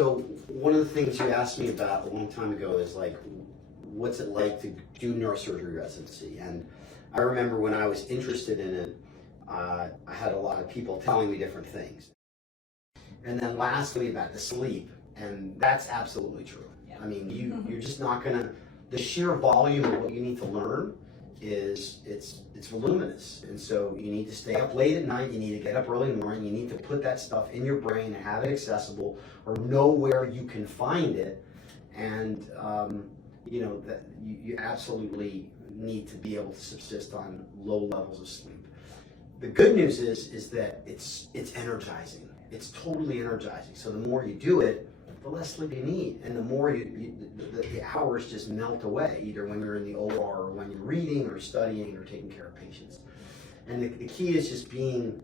So one of the things you asked me about a long time ago is like, what's it like to do neurosurgery residency? And I remember when I was interested in it, I had a lot of people telling me different things. And then lastly about the sleep, and that's absolutely true. Yeah. I mean, you're just not gonna, the sheer volume of what you need to learn is, it's voluminous. And so you need to stay up late at night, you need to get up early in the morning, you need to put that stuff in your brain and have it accessible or know where you can find it. And you know, that you absolutely need to be able to subsist on low levels of sleep. The good news is that it's energizing. It's totally energizing. So the more you do it, the less sleep you need, and the more the hours just melt away, either when you're in the OR or when you're reading or studying or taking care of patients. And the key is just being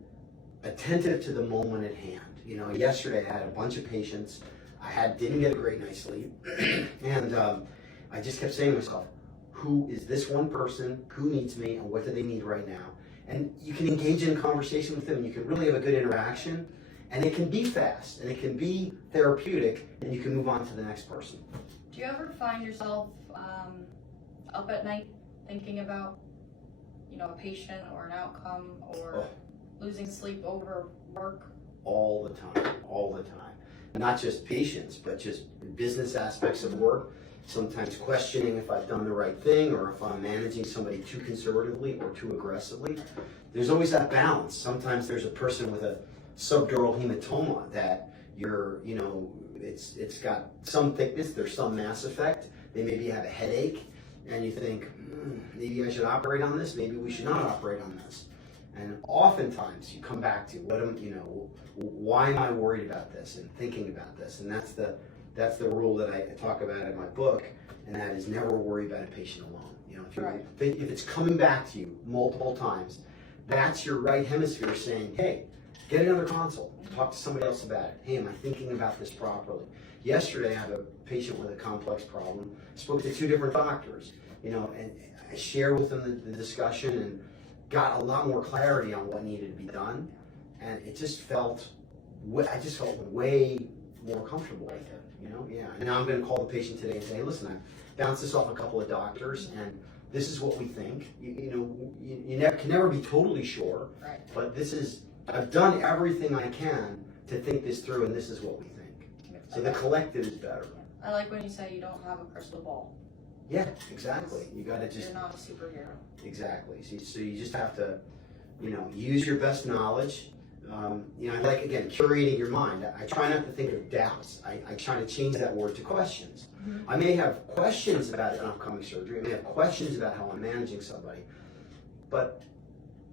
attentive to the moment at hand. You know, yesterday I had a bunch of patients. Didn't get a great night's sleep, and I just kept saying to myself, who is this one person, who needs me, and what do they need right now? And you can engage in conversation with them, you can really have a good interaction, and it can be fast, and it can be therapeutic, and you can move on to the next person. Do you ever find yourself up at night thinking about, you know, a patient or an outcome or losing sleep over work? All the time, all the time. Not just patients, but just business aspects of work. Sometimes questioning if I've done the right thing or if I'm managing somebody too conservatively or too aggressively. There's always that balance. Sometimes there's a person with a subdural hematoma that you know, it's got some thickness, there's some mass effect. They maybe have a headache, and you think, maybe I should operate on this, maybe we should not operate on this. And oftentimes you come back to why am I worried about this and thinking about this? And that's the rule that I talk about in my book, and that is never worry about a patient alone. You know, if it's coming back to you multiple times, that's your right hemisphere saying, hey, get another consult, talk to somebody else about it. Hey, am I thinking about this properly? Yesterday I had a patient with a complex problem, spoke to 2 different doctors, you know, and I shared with them the discussion and got a lot more clarity on what needed to be done, and it just felt, I just felt way more comfortable with it, you know? Yeah, and now I'm gonna call the patient today and say, hey, listen, I bounced this off a couple of doctors, and this is what we think. You can never be totally sure, right. But I've done everything I can to think this through, and this is what we think. So the collective is better. I like when you say you don't have a crystal ball. Yeah, exactly. You gotta just... You're not a superhero. Exactly. So you just have to, you know, use your best knowledge. You know, like, again, curating your mind. I try not to think of doubts. I try to change that word to questions. Mm-hmm. I may have questions about an upcoming surgery. I may have questions about how I'm managing somebody, but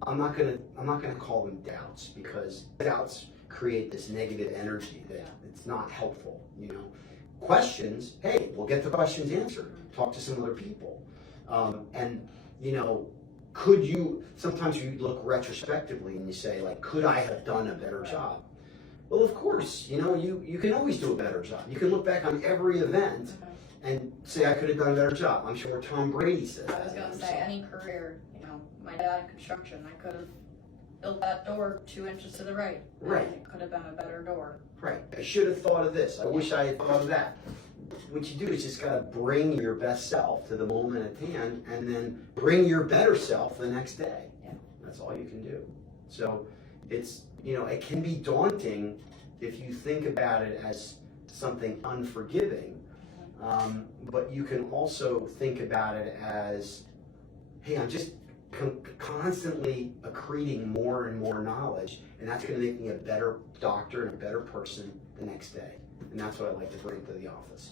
I'm not gonna call them doubts, because doubts create this negative energy that it's not helpful. You know, questions. Hey, we'll get the questions answered. Talk to some other people, and you know. Sometimes you look retrospectively and you say, like, could I have done a better job? Well, of course, you know, you can always do a better job. You can look back on every event and say, I could have done a better job. I'm sure Tom Brady says that. I was going to say, any career, you know, my dad in construction, I could have built that door 2 inches to the right. Right. It could have been a better door. Right. I should have thought of this. I wish I had thought of that. What you do is just gotta bring your best self to the moment at hand, and then bring your better self the next day. Yeah. That's all you can do. So it's, you know, it can be daunting if you think about it as something unforgiving, but you can also think about it as, hey, I'm just constantly accreting more and more knowledge, and that's gonna make me a better doctor and a better person the next day. And that's what I like to bring to the office.